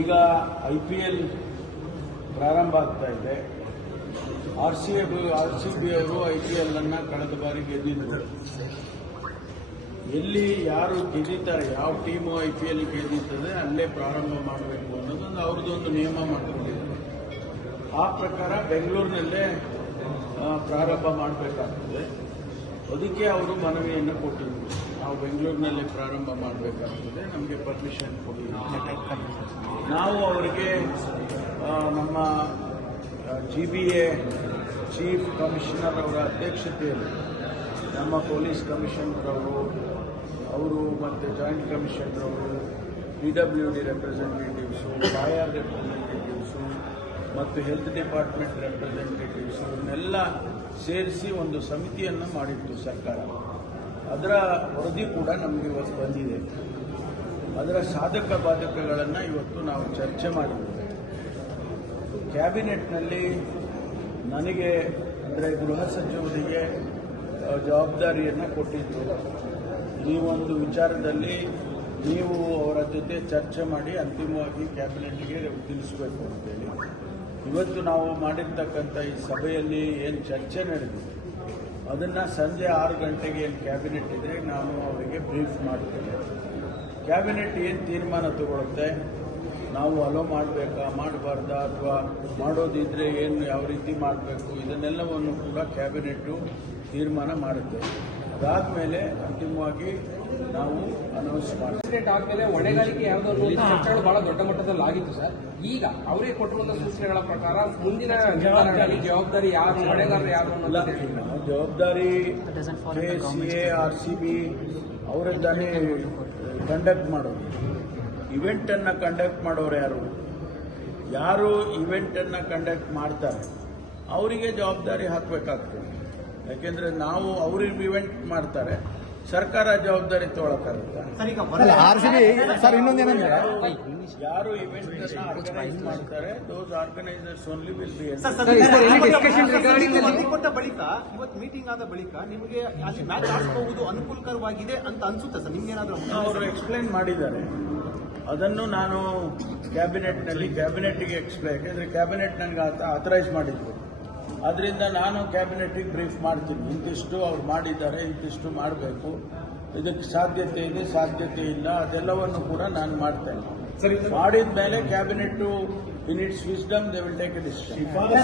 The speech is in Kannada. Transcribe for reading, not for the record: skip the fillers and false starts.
ಈಗ IPL ಪ್ರಾರಂಭ ಆಗ್ತಾ ಇದೆ. RCB ಅವರು IPL ಅನ್ನ ಕಳೆದ ಬಾರಿ ಗೆದ್ದಿದ್ರು. ಎಲ್ಲಿ ಯಾರು ಗೆದ್ದಿದ್ದಾರೆ, ಯಾವ ಟೀಮು IPL ಗೆದ್ದಿರ್ತದೆ ಅಲ್ಲೇ ಪ್ರಾರಂಭ ಮಾಡಬೇಕು ಅನ್ನೋದೊಂದು ಅವ್ರದ್ದೊಂದು ನಿಯಮ ಮಾಡ್ಕೊಂಡಿದ್ದಾರೆ. ಆ ಪ್ರಕಾರ ಬೆಂಗಳೂರಿನಲ್ಲೇ ಪ್ರಾರಂಭ ಮಾಡಬೇಕಾಗ್ತದೆ. ಅದಕ್ಕೆ ಅವರು ಮನವಿಯನ್ನು ಕೊಟ್ಟಿದ್ರು, ನಾವು ಬೆಂಗಳೂರಿನಲ್ಲೇ ಪ್ರಾರಂಭ ಮಾಡಬೇಕಾಗ್ತದೆ, ನಮಗೆ ಪರ್ಮಿಷನ್ ಕೊಡಿ. ನಾವು ಅವರಿಗೆ ನಮ್ಮ GBA ಚೀಫ್ ಕಮಿಷನರ್ ಅವರ ಅಧ್ಯಕ್ಷತೆಯಲ್ಲಿ ನಮ್ಮ ಪೊಲೀಸ್ ಕಮಿಷನರ್ ಅವರು ಮತ್ತು ಜಾಯಿಂಟ್ ಕಮಿಷನರ್ ಅವರು, PWD ರೆಪ್ರೆಸೆಂಟೇಟಿವ್ಸು, ಫೈರ್ ರೆಪ್ರೆಸೆಂಟೇಟಿವ್ಸು ಮತ್ತು ಹೆಲ್ತ್ ಡಿಪಾರ್ಟ್ಮೆಂಟ್ ರೆಪ್ರೆಸೆಂಟೇಟಿವ್ಸು ಇವನ್ನೆಲ್ಲ ಸೇರಿಸಿ ಒಂದು ಸಮಿತಿಯನ್ನು ಮಾಡಿತ್ತು ಸರ್ಕಾರ. ಅದರ ವರದಿ ಕೂಡ ನಮಗೆ ಇವತ್ತು ಬಂದಿದೆ. ಅದರ ಸಾಧಕ ಬಾಧಕಗಳನ್ನು ಇವತ್ತು ನಾವು ಚರ್ಚೆ ಮಾಡಿದ್ದೇವೆ. ಕ್ಯಾಬಿನೆಟ್ನಲ್ಲಿ ನನಗೆ ಅಂದರೆ ಗೃಹ ಸಚಿವರಿಗೆ ಜವಾಬ್ದಾರಿಯನ್ನು ಕೊಟ್ಟಿದ್ದು, ಈ ಒಂದು ವಿಚಾರದಲ್ಲಿ ನೀವು ಅವರ ಜೊತೆ ಚರ್ಚೆ ಮಾಡಿ ಅಂತಿಮವಾಗಿ ಕ್ಯಾಬಿನೆಟ್ಗೆ ತಿಳಿಸಬೇಕು ಅಂತೇಳಿ. ಇವತ್ತು ನಾವು ಮಾಡಿರ್ತಕ್ಕಂಥ ಈ ಸಭೆಯಲ್ಲಿ ಏನು ಚರ್ಚೆ ನಡೆದಿದೆ ಅದನ್ನು ಸಂಜೆ 6 ಗಂಟೆಗೆ ಏನು ಕ್ಯಾಬಿನೆಟ್ ಇದೆ ನಾನು ಅವರಿಗೆ ಬ್ರೀಫ್ ಮಾಡ್ತೇನೆ. ಕ್ಯಾಬಿನೆಟ್ ಏನು ತೀರ್ಮಾನ ತಗೊಳುತ್ತೆ, ನಾವು ಅಲೋ ಮಾಡಬೇಕಾ ಮಾಡಬಾರ್ದಾ ಅಥವಾ ಮಾಡೋದಿದ್ರೆ ಏನು ಯಾವ ರೀತಿ ಮಾಡಬೇಕು, ಇದನ್ನೆಲ್ಲವನ್ನು ಕೂಡ ಕ್ಯಾಬಿನೆಟ್ಟು ತೀರ್ಮಾನ ಮಾಡುತ್ತೆ. ಅದಾದಮೇಲೆ ಅಂತಿಮವಾಗಿ ನಾವು ಅನೌನ್ಸ್ ಮಾಡ್ತೀವಿ. ಆದಮೇಲೆ ಹೊಣೆಗಾರಿಕೆ ಯಾವುದೋ ಚರ್ಚೆಗಳು ಬಹಳ ದೊಡ್ಡ ಮಟ್ಟದಲ್ಲಿ ಆಗಿತ್ತು ಸರ್. ಈಗ ಅವರೇ ಕೊಟ್ಟಿರುವಂತಹ ಸೂಚನೆಗಳ ಪ್ರಕಾರ ಮುಂದಿನ ಜವಾಬ್ದಾರಿ ಯಾರು, ಹೊಣೆಗಾರರು ಯಾರು ಅನ್ನೋದು ಜವಾಬ್ದಾರಿ KCA RCB ಅವರಿದ್ದಾನೆ ಕಂಡಕ್ಟ್ ಮಾಡೋದು. ಇವೆಂಟನ್ನು ಕಂಡಕ್ಟ್ ಮಾಡೋರು ಯಾರು ಇವೆಂಟನ್ನು ಕಂಡಕ್ಟ್ ಮಾಡ್ತಾರೆ ಅವರಿಗೆ ಜವಾಬ್ದಾರಿ ಹಾಕಬೇಕಾಗ್ತದೆ. ಯಾಕೆಂದ್ರೆ ನಾವು ಅವ್ರಿಗೆ ಇವೆಂಟ್ ಮಾಡ್ತಾರೆ, ಸರ್ಕಾರ ಜವಾಬ್ದಾರಿ ತಗೊಳಕ್ಕಾಗುತ್ತೆ. ಯಾರು ಇವೆಂಟ್ ಆರ್ಗನೈಸ್ ಮಾಡ್ತಾರೆ ದೋಸ್ ಆರ್ಗನೈಸರ್ಸ್ ಓನ್ಲಿ ವಿಲ್ ಬಿ. ಕೊಟ್ಟ ಬಳಿಕ ಇವತ್ತು ಮೀಟಿಂಗ್ ಆದ ಬಳಿಕ ನಿಮಗೆ ಅಲ್ಲಿ ಮ್ಯಾಚ್ ಆಡಿಸಬಹುದು ಅನುಕೂಲಕರವಾಗಿದೆ ಅಂತ ಅನ್ಸುತ್ತೆ ಸರ್? ನಿಮ್ಗೆ ಏನಾದರೂ ಅವರು ಎಕ್ಸ್ಪ್ಲೈನ್ ಮಾಡಿದ್ದಾರೆ, ಅದನ್ನು ನಾನು ಕ್ಯಾಬಿನೆಟ್ಗೆ ಎಕ್ಸ್ಪ್ಲೈನ್, ಯಾಕೆಂದ್ರೆ ಕ್ಯಾಬಿನೆಟ್ ನನಗೆ ಆಥರೈಸ್ ಮಾಡಿದ್ರು. ಅದರಿಂದ ನಾನು ಕ್ಯಾಬಿನೆಟ್ಗೆ ಬ್ರೀಫ್ ಮಾಡ್ತೀನಿ, ಇಂತಿಷ್ಟು ಅವ್ರು ಮಾಡಿದ್ದಾರೆ, ಇಂತಿಷ್ಟು ಮಾಡಬೇಕು, ಇದಕ್ಕೆ ಸಾಧ್ಯತೆ ಇದೆ, ಸಾಧ್ಯತೆ ಇಲ್ಲ, ಅದೆಲ್ಲವನ್ನು ಕೂಡ ನಾನು ಮಾಡ್ತೇನೆ. ಮಾಡಿದ ಮೇಲೆ cabinet in its wisdom they will take A decision.